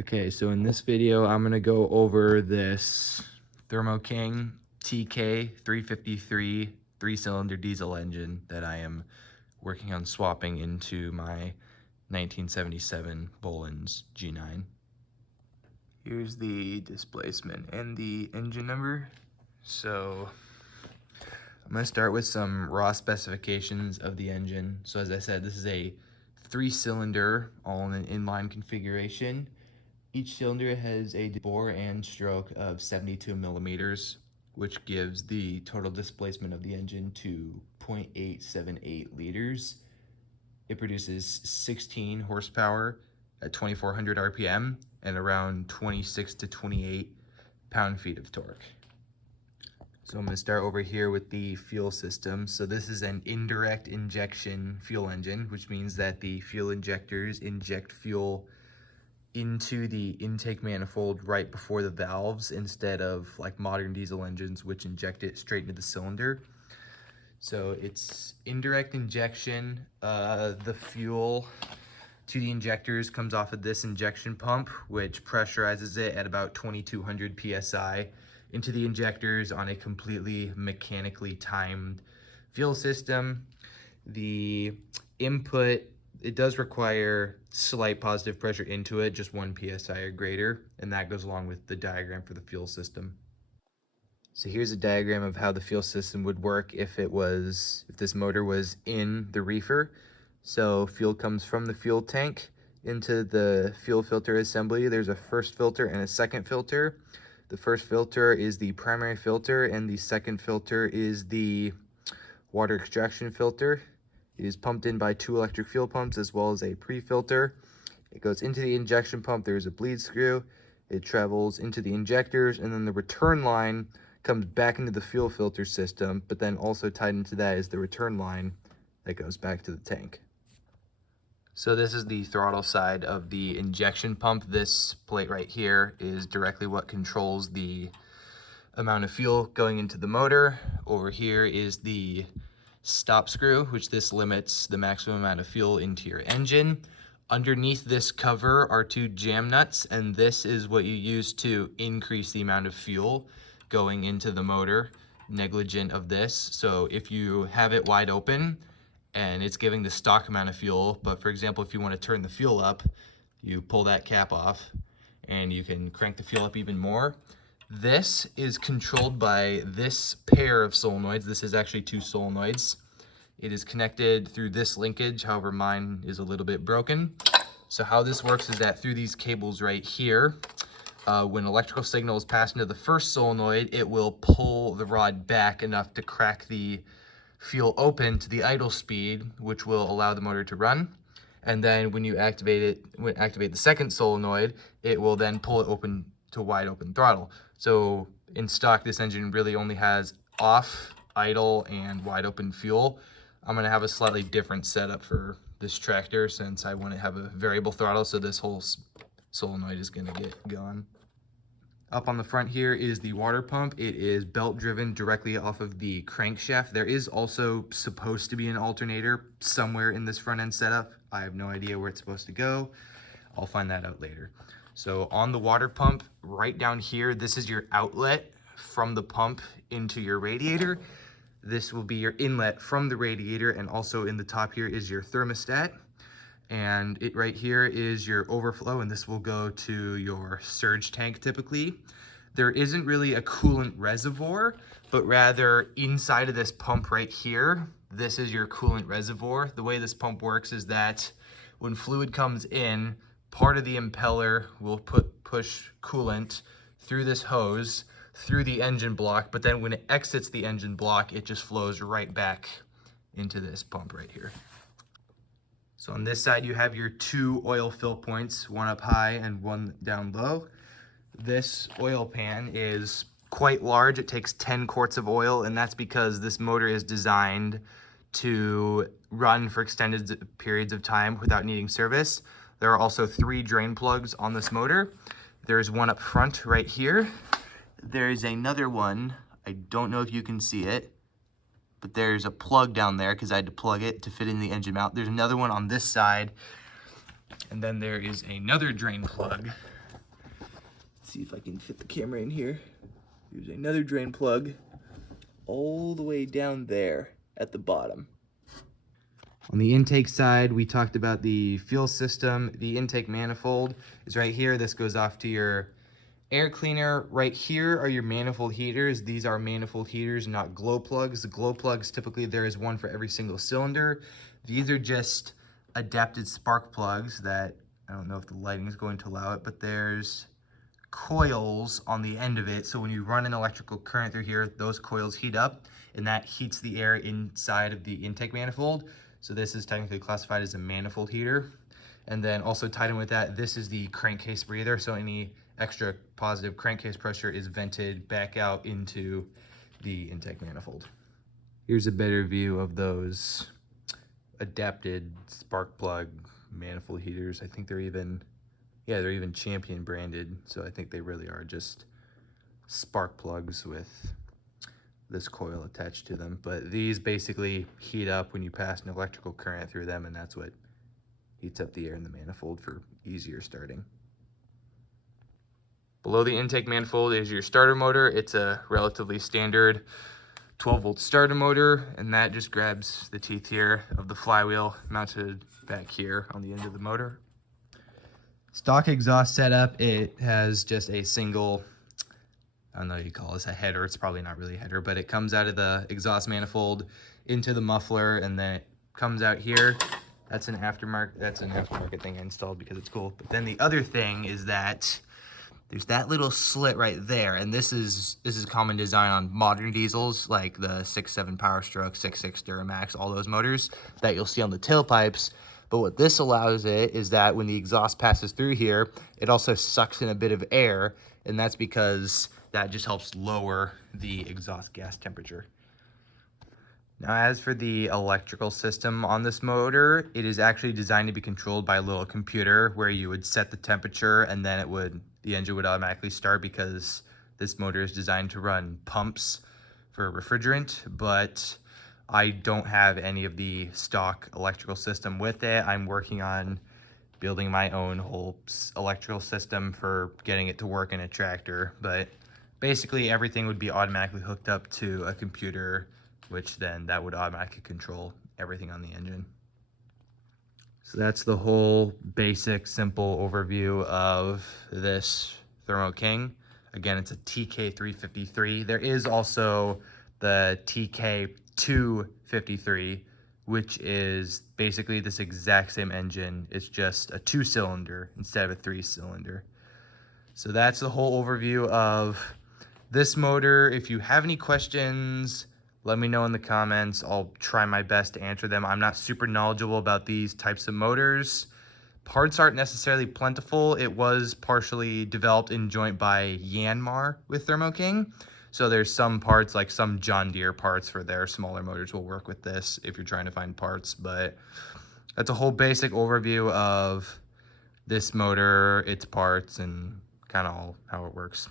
Okay, so in this video, I'm gonna go over this Thermo King TK353 3-cylinder diesel engine that I am working on swapping into my 1977 Bolens G9. Here's the displacement and the engine number. So I'm gonna start with some raw specifications of the engine. So as I said, this is a 3-cylinder, all in an inline configuration. Each cylinder has a bore and stroke of 72 millimeters, which gives the total displacement of the engine to 0.878 liters. It produces 16 horsepower at 2400 RPM and around 26 to 28 pound-feet of torque. So I'm going to start over here with the fuel system. So this is an indirect injection fuel engine, which means that the fuel injectors inject fuel into the intake manifold right before the valves instead of like modern diesel engines, which inject it straight into the cylinder. So it's indirect injection. The fuel to the injectors comes off of this injection pump, which pressurizes it at about 2200 psi into the injectors on a completely mechanically timed fuel system. The input, it does require slight positive pressure into it, just 1 psi or greater, and that goes along with the diagram for the fuel system. So here's a diagram of how the fuel system would work if this motor was in the reefer. So fuel comes from the fuel tank into the fuel filter assembly. There's a first filter and a second filter. The first filter is the primary filter, and the second filter is the water extraction filter. It is pumped in by 2 electric fuel pumps as well as a pre-filter. It goes into the injection pump. There's a bleed screw. It travels into the injectors, and then the return line comes back into the fuel filter system, but then also tied into that is the return line that goes back to the tank. So this is the throttle side of the injection pump. This plate right here is directly what controls the amount of fuel going into the motor. Over here is the stop screw, which this limits the maximum amount of fuel into your engine. Underneath this cover are 2 jam nuts, and this is what you use to increase the amount of fuel going into the motor, negligent of this. So if you have it wide open and it's giving the stock amount of fuel, but for example, if you want to turn the fuel up, you pull that cap off and you can crank the fuel up even more. This is controlled by this pair of solenoids. This is actually 2 solenoids. It is connected through this linkage, however mine is a little bit broken. So how this works is that through these cables right here, when electrical signal is passed into the first solenoid, it will pull the rod back enough to crack the fuel open to the idle speed, which will allow the motor to run. And then when you activate the second solenoid, it will then pull it open to wide open throttle. So in stock, this engine really only has off, idle, and wide open fuel. I'm gonna have a slightly different setup for this tractor since I want to have a variable throttle, so this whole solenoid is gonna get gone. Up on the front here is the water pump. It is belt driven directly off of the crankshaft. There is also supposed to be an alternator somewhere in this front end setup. I have no idea where it's supposed to go. I'll find that out later. So on the water pump, right down here, this is your outlet from the pump into your radiator. This will be your inlet from the radiator, and also in the top here is your thermostat. And it right here is your overflow, and this will go to your surge tank typically. There isn't really a coolant reservoir, but rather inside of this pump right here, this is your coolant reservoir. The way this pump works is that when fluid comes in, part of the impeller will push coolant through this hose, through the engine block, but then when it exits the engine block, it just flows right back into this pump right here. So on this side, you have your 2 oil fill points, one up high and one down low. This oil pan is quite large. It takes 10 quarts of oil, and that's because this motor is designed to run for extended periods of time without needing service. There are also 3 drain plugs on this motor. There's one up front right here. There's another one, I don't know if you can see it, but there's a plug down there because I had to plug it to fit in the engine mount. There's another one on this side, and then there is another drain plug see if I can fit the camera in here. Here's another drain plug all the way down there at the bottom. On the intake side, we talked about the fuel system. The intake manifold is right here. This goes off to your air cleaner. Right here are your manifold heaters. These are manifold heaters, not glow plugs. The glow plugs, typically there is one for every single cylinder. These are just adapted spark plugs that, I don't know if the lighting is going to allow it, but there's coils on the end of it. So when you run an electrical current through here, those coils heat up and that heats the air inside of the intake manifold. So this is technically classified as a manifold heater. And then also tied in with that, this is the crankcase breather. So any extra positive crankcase pressure is vented back out into the intake manifold. Here's a better view of those adapted spark plug manifold heaters. I think they're even Champion branded. So I think they really are just spark plugs with this coil attached to them. But these basically heat up when you pass an electrical current through them, and that's what heats up the air in the manifold for easier starting. Below the intake manifold is your starter motor. It's a relatively standard 12-volt starter motor, and that just grabs the teeth here of the flywheel mounted back here on the end of the motor. Stock exhaust setup, it has just a single, I don't know what you call this, a header. It's probably not really a header, but it comes out of the exhaust into the muffler, and then it comes out here. That's an aftermarket thing I installed because it's cool. But then the other thing is that there's that little slit right there, and this is common design on modern diesels like the 6.7 Power Stroke, 6.6 Duramax, all those motors that you'll see on the tailpipes. But what this allows it is that when the exhaust passes through here, it also sucks in a bit of air, and that's because that just helps lower the exhaust gas temperature. Now, as for the electrical system on this motor, it is actually designed to be controlled by a little computer where you would set the temperature and then the engine would automatically start, because this motor is designed to run pumps for refrigerant, but I don't have any of the stock electrical system with it. I'm working on building my own whole electrical system for getting it to work in a tractor, but basically everything would be automatically hooked up to a computer, which then that would automatically control everything on the engine. So that's the whole basic, simple overview of this Thermo King. Again, it's a TK353. There is also the TK253, which is basically this exact same engine. It's just a 2-cylinder instead of a 3-cylinder. So that's the whole overview of this motor. If you have any questions, let me know in the comments. I'll try my best to answer them. I'm not super knowledgeable about these types of motors. Parts aren't necessarily plentiful. It was partially developed in joint by Yanmar with Thermo King. So there's some parts, like some John Deere parts for their smaller motors will work with this if you're trying to find parts. But that's a whole basic overview of this motor, its parts, and kind of all how it works.